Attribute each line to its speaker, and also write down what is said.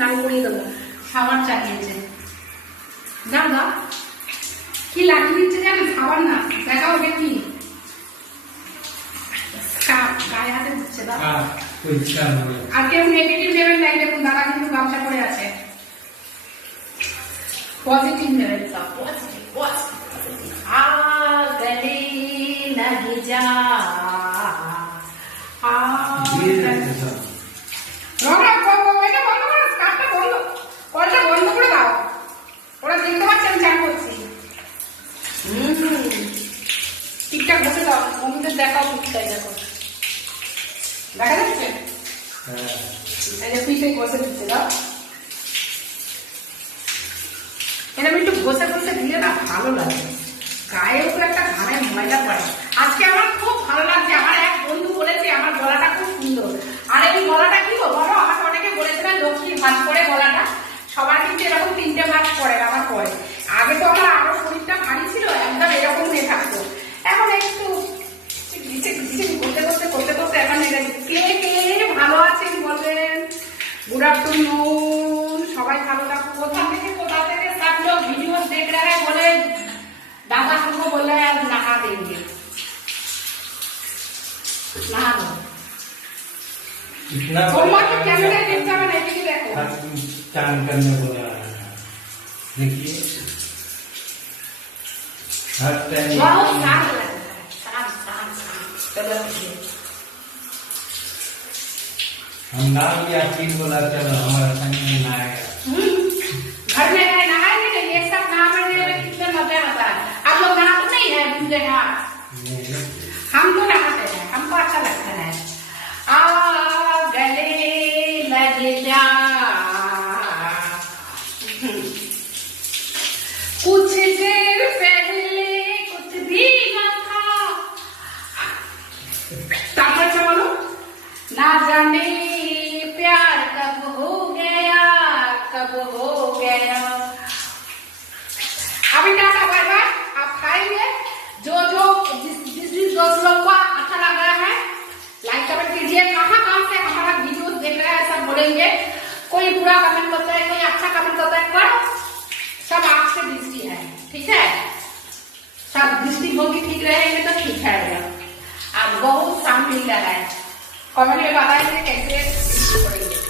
Speaker 1: স্নান করিয়ে দেবো সাবান চালিয়েছে দাও দাও। কি লাগিয়ে দিচ্ছে জানেন সাবান না। দেখাও দেখি গায়ে হাতে দিচ্ছে দাও।
Speaker 2: আর হবে।
Speaker 1: আর কেউ নেগেটিভ নেবেন নাই দেখুন দাদা কিন্তু ব্যবসা করে আছে। পজিটিভ নেবেন সব পজিটিভ পজিটিভ আ গলে লাগি যা আ ওরা দেখতে পাচ্ছে আমি চান করছি। ঠিকঠাক বসে দাও। মমিদের দেখাও দেখো। দেখা যাচ্ছে?
Speaker 2: হ্যাঁ
Speaker 1: এই যে পিঠে বসে দিচ্ছে দাও। একটু দিলে না ভালো লাগে গায়ে উপরে একটা ঘাড়ে ময়লা পড়ে আজকে আমার খুব ভালো লাগছে আমার সবার কিন্তু এরকম তিনটে ভাজ পড়ে আমার পরে আগে তো আমার আরো শরীরটা ভারী ছিল একদম এরকম হয়ে থাকতো এখন একটু ঘিচে ঘিচে করতে করতে করতে করতে এখন এটা কে কে ভালো আছেন বলেন गुड आफ्टरनून সবাই ভালো থাকুন কোথা থেকে কোথা থেকে सब लोग वीडियो देख रहे हैं बोले दादा हमको बोल रहे हैं आज नहा देंगे नहा दो
Speaker 2: इतना
Speaker 1: काम करने
Speaker 2: को जा रहा है। देखिए। हर टाइम हम नाम या तीन बोला चलो तो हमारा संग में ना आएगा
Speaker 1: हम्म। घर में रहना है नहीं ये सब नाम है कितने मज़ा आता है आप लोग नहाते नहीं है दूसरे हाथ हम तो नहाते हैं हमको अच्छा लगता है। कुछ देर पहले कुछ भी न था। तापड़ से बोलो। ना जाने प्यार कब हो गया, कब हो गया। अभी टाटा, बाय बाय। आप खाएँगे। जो जो, जिस जिस जिस दोस्त लोग को अच्छा लग रहा है लाइक कमेंट कीजिए। कहाँ कहाँ से हमारा वीडियो देख रहे हैं, सब बोलेंगे। कोई बुरा कमेंट करता है, कोई अच्छा कमेंट करता है पर सब आपसे दृष्टि है ठीक है सब दृष्टिभंगी ठीक रहेंगे तो ठीक है अब बहुत शाम मिल रहा है कमेंट में बताएंगे कैसे